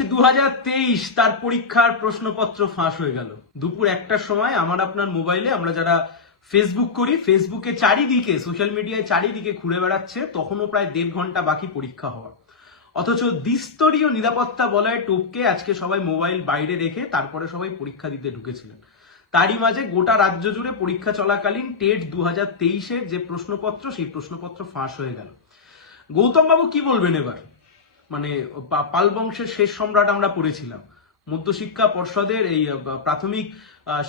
TET 2023 তার পরীক্ষার প্রশ্নপত্র ফাঁস হয়ে গেল দুপুর 1টার সময়। আমার আপনার মোবাইলে আমরা যারা ফেসবুক করি, ফেসবুকে চারিদিকে সোশ্যাল মিডিয়ায় চারিদিকে ঘুরে বেড়াচ্ছে তখনও প্রায় 1.5 ঘন্টা বাকি পরীক্ষা হওয়ার। অথচ দ্বিস্তরীয় নিরাপত্তা বলয়ে টপকে আজকে সবাই মোবাইল বাইরে রেখে তারপরে সবাই পরীক্ষা দিতে ঢুকেছিলেন। তারই মাঝে গোটা রাজ্য জুড়ে পরীক্ষা চলাকালীন টেট 2023-এর যে প্রশ্নপত্র, সেই প্রশ্নপত্র ফাঁস হয়ে গেল। গৌতম বাবু কি বলবেন এবার? মানে পাল বংশের শেষ সম্রাট আমরা পড়েছিলাম, মধ্যশিক্ষা পর্ষদের এই প্রাথমিক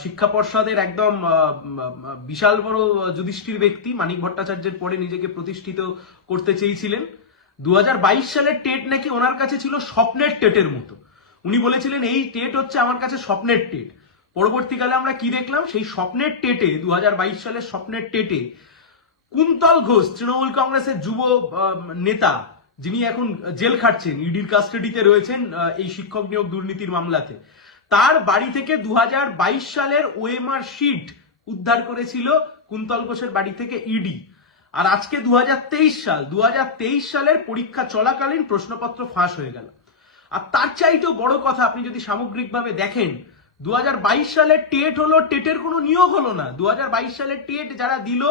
শিক্ষা পর্ষদের একদম বিশাল বড় যুধিষ্ঠির ব্যক্তি মানিক ভট্টাচার্যের পরে নিজেকে প্রতিষ্ঠিত করতে চেয়েছিলেন। 2022 সালের টেট নাকি ওনার কাছে ছিল স্বপ্নের টেটের মতো। উনি বলেছিলেন এই টেট হচ্ছে আমার কাছে স্বপ্নের টেট। পরবর্তীকালে আমরা কি দেখলাম? সেই স্বপ্নের টেটে 2022 সালের স্বপ্নের টেটে কুন্তল ঘোষ, তৃণমূল কংগ্রেসের যুব নেতা, যিনি এখন জেল খাটছেন, ইডির কাস্টাডিতে রয়েছেন এই শিক্ষক নিয়োগ দুর্নীতির মামলাতে, তার বাড়ি থেকে 2022 সালের ওএমআর শিট উদ্ধার করেছিল কুন্তল ঘোষের বাড়ি থেকে ইডি। আর আজকে 2023 সালের পরীক্ষা চলাকালীন প্রশ্নপত্র ফাঁস হয়ে গেল। আর তার চাইতেও বড় কথা, আপনি যদি সামগ্রিকভাবে দেখেন, 2022 সালের টেট হলো, টেটের কোনো নিয়োগ হলো না। 2022 সালের টেট যারা দিল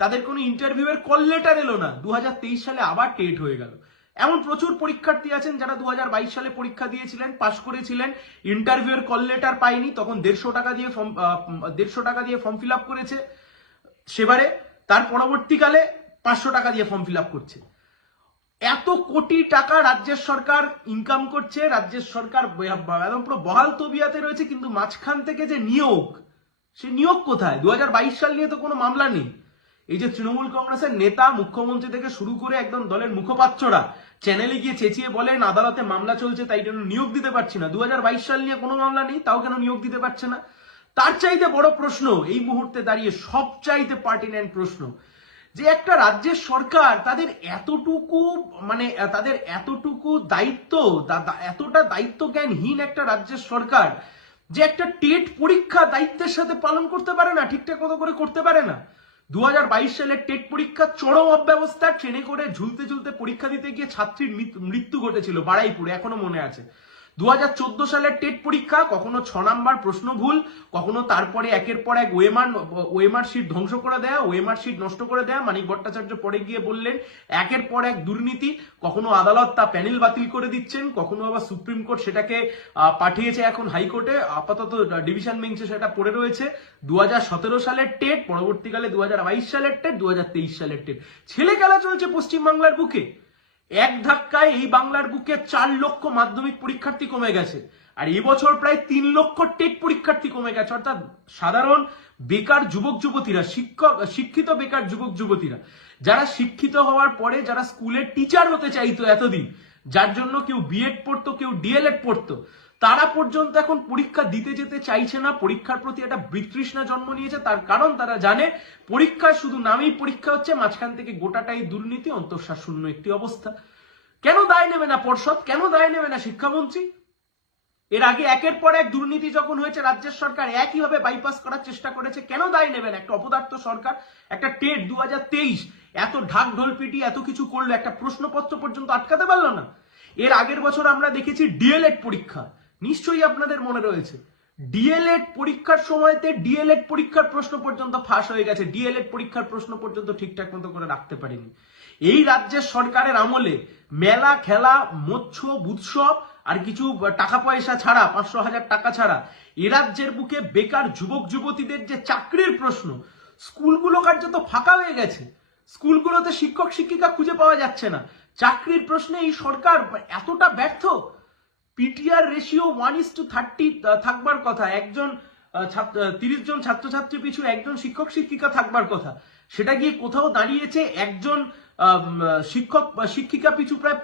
তাদের কোনো ইন্টারভিউ এর কল লেটার এলো না। 2023 সালে আবার টেট হয়ে গেল। এমন প্রচুর পরীক্ষার্থী আছেন যারা 2022 সালে পরীক্ষা দিয়েছিলেন, পাশ করেছিলেন, ইন্টারভিউ এর কল লেটার পায়নি, তখন 150 টাকা দিয়ে ফর্ম ফিল আপ করেছে সেবারে, তার পরবর্তীকালে 500 টাকা দিয়ে ফর্ম ফিল আপ করছে। এত কোটি টাকা রাজ্যের সরকার ইনকাম করছে, রাজ্যের সরকার একদম পুরো বহাল তবিয়াতে রয়েছে, কিন্তু মাঝখান থেকে যে নিয়োগ, সে নিয়োগ কোথায়? 2022 সাল নিয়ে তো কোনো মামলা নেই। এই যে তৃণমূল কংগ্রেসের নেতা, মুখ্যমন্ত্রী থেকে শুরু করে একদম দলের মুখপাত্ররা চ্যানেলে গিয়ে চেঁচিয়ে বলেন আদালতে মামলা চলছে তাই জন্য নিয়োগ দিতে পারছি না। 2022 সাল নিয়ে কোনো মামলা নেই, তাও কেন নিয়োগ দিতে পারছে না? তার চাইতে বড় প্রশ্ন এই মুহূর্তে দাঁড়িয়ে, সবচাইতে পার্টিনেন্ট প্রশ্ন, যে একটা রাজ্যের সরকার তাদের এতটুকু দায়িত্ব, এতটা দায়িত্ব জ্ঞানহীন একটা রাজ্যের সরকার যে একটা টেট পরীক্ষা দায়িত্বের সাথে পালন করতে পারে না, ঠিকঠাক মতো করে করতে পারে না। 2022 সালের টেট পরীক্ষা চরম অব্যবস্থা, ট্রেনে করে ঝুলতে ঝুলতে পরীক্ষা দিতে গিয়ে ছাত্রীর মৃত্যু ঘটেছিল বাড়াইপুরে, এখনো মনে আছে। 2014 সালের টেট পরীক্ষা কখনো 6 নাম্বার প্রশ্ন ভুল, কখনো তারপরে একের পর এক ওএমআর শিট ধ্বংস করে দেয়া, ওএমআর শিট নষ্ট করে দেয়া। মানিক ভট্টাচার্য পরে গিয়ে বললেন একের পর এক দুর্নীতি। কখনো আদালত তা প্যানেল বাতিল করে দিচ্ছেন, কখনো আবার সুপ্রিম কোর্ট সেটাকে পাঠিয়েছে এখন হাইকোর্টে, আপাতত ডিভিশন বেঞ্চে সেটা পড়ে রয়েছে। 2017 সালের টেট, পরবর্তীকালে 2022 সালের টেট, 2023 সালের টেট। ছেলে খেলা চলছে পশ্চিমবাংলার বুকে। এক ধাক্কায় এই বাংলার বুকে 4 লক্ষ মাধ্যমিক পরীক্ষার্থী কমে গেছে, আর এবছর প্রায় 3 লক্ষ টেট পরীক্ষার্থী কমে গেছে। অর্থাৎ সাধারণ বেকার যুবক যুবতীরা, শিক্ষিত বেকার যুবক যুবতীরা, যারা শিক্ষিত হওয়ার পরে যারা স্কুলের টিচার হতে চাইতো এতদিন, যার জন্য কেউ বিএড পড়তো, কেউ ডিএলএড পড়তো, তারা পর্যন্ত এখন পরীক্ষা দিতে যেতে চাইছে না। পরীক্ষার প্রতি একটা বিতৃষ্ণা জন্ম নিয়েছে, তার কারণ তারা জানে পরীক্ষা শুধু নামেই পরীক্ষা হচ্ছে, মাঝখান থেকে গোটাটাই দুর্নীতি, অন্তঃসার শূন্য একটি অবস্থা। কেন দায় নেবে না পর্ষদ? কেন দায় নেবে না শিক্ষামন্ত্রী? এর আগে একের পর এক দুর্নীতি যখন হয়েছে, রাজ্যের সরকার একইভাবে বাইপাস করার চেষ্টা করেছে। কেন দায় নেবেন? একটা অপদার্থ সরকার, একটা টেট 2023 এত ঢাক ঢোল পিটি এত কিছু করলো, একটা প্রশ্নপত্র পর্যন্ত আটকাতে পারলো না। এর আগের বছর আমরা দেখেছি ডিএলএড পরীক্ষা, নিশ্চয়ই আপনাদের মনে রয়েছে, ডিএলএড পরীক্ষার সময়তে ডিএলএড পরীক্ষার প্রশ্ন পর্যন্ত ফাঁস হয়ে গেছে, ডিএলএড পরীক্ষার প্রশ্ন পর্যন্ত ঠিকঠাক মতো করে রাখতে পারেনি। এই রাজ্যের সরকারের আমলে মেলা খেলা, মৎস্য উৎসব আর কিছু টাকা পয়সা ছাড়া, 500,000 টাকা ছাড়া, এ রাজ্যের বুকে বেকার যুবক যুবতীদের যে চাকরির প্রশ্ন, স্কুলগুলো কার্যত ফাঁকা হয়ে গেছে। স্কুলগুলোতে শিক্ষক শিক্ষিকা খুঁজে পাওয়া যাচ্ছে না। চাকরির প্রশ্নে এই সরকার এতটা ব্যর্থ। পিটিআর রেশিও 1:30 থাকবার কথা, 30 জন ছাত্রছাত্রী পিছু একজন শিক্ষক শিক্ষিকা থাকবার কথা, সেটা গিয়ে কোথাও দাঁড়িয়েছে একজন শিক্ষক শিক্ষিকা পিছু প্রায়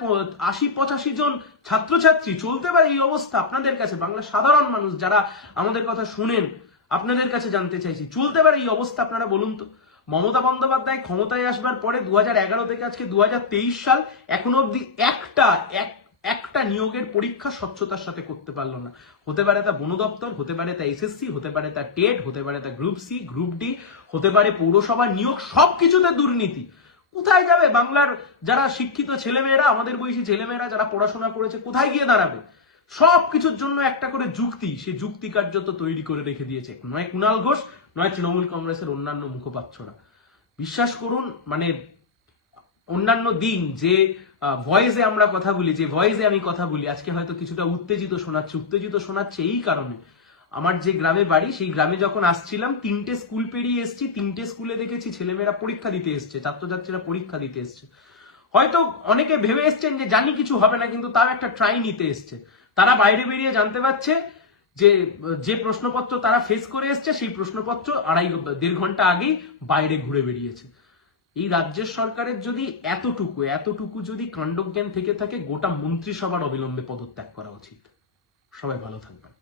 80-85 জন ছাত্রছাত্রী। চলতে পারে এই অবস্থা? আপনাদের কাছে, বাংলার সাধারণ মানুষ যারা আমাদের কথা শুনেন, আপনাদের কাছে জানতে চাইছি, চলতে পারে এই অবস্থা? আপনারা বলুন তো। মমতা বন্দ্যোপাধ্যায় ক্ষমতায় আসবার পরে 2011 থেকে আজকে 2023 সাল, এখনো অব্দি একটা নিয়োগের পরীক্ষা স্বচ্ছতার সাথে করতে পারলো না। হতে পারে তা বন দপ্তর, হতে পারে তা এসএসসি, হতে পারে তা টেট, হতে পারে তা গ্রুপ সি, গ্রুপ ডি, হতে পারে পৌরসভা নিয়োগ, সবকিছুতে দুর্নীতি। কোথায় যাবে বাংলার যারা শিক্ষিত ছেলেমেয়েরা, আমাদের বয়সী ছেলেমেয়েরা যারা পড়াশোনা করেছে, কোথায় গিয়ে দাঁড়াবে? সবকিছুর জন্য একটা করে যুক্তি, সেই যুক্তি কার্যত তৈরি করে রেখে দিয়েছে নয় কুণাল ঘোষ, নয় তৃণমূল কংগ্রেসের অন্যান্য মুখপাত্ররা। বিশ্বাস করুন, মানে অন্যান্য দিন যে ভয়েসে আমরা কথা বলি, যে ভয়েসে আমি কথা বলি, আজকে হয়তো কিছুটা উত্তেজিত শোনাচ্ছে এই কারণে, আমার যে গ্রামে বাড়ি সেই গ্রামে যখন আসছিলাম 3টে স্কুল পেরিয়ে এসেছি, 3টে স্কুলে দেখেছি ছেলেমেয়েরা পরীক্ষা দিতে এসছে, ছাত্রছাত্রীরা পরীক্ষা দিতে এসছে। হয়তো অনেকে ভেবে এসছেন যে জানি কিছু হবে না, কিন্তু তার একটা ট্রাই নিতে এসছে। তারা বাইরে বেরিয়ে জানতে পারছে যে যে প্রশ্নপত্র তারা ফেস করে এসছে সেই প্রশ্নপত্র 1.5 ঘন্টা আগেই বাইরে ঘুরে বেরিয়েছে। এই রাজ্যের সরকারের যদি এতটুকু যদি কাণ্ডজ্ঞান থেকে থাকে, গোটা মন্ত্রিসভার অবিলম্বে পদত্যাগ করা উচিত। সবাই ভালো থাকবেন।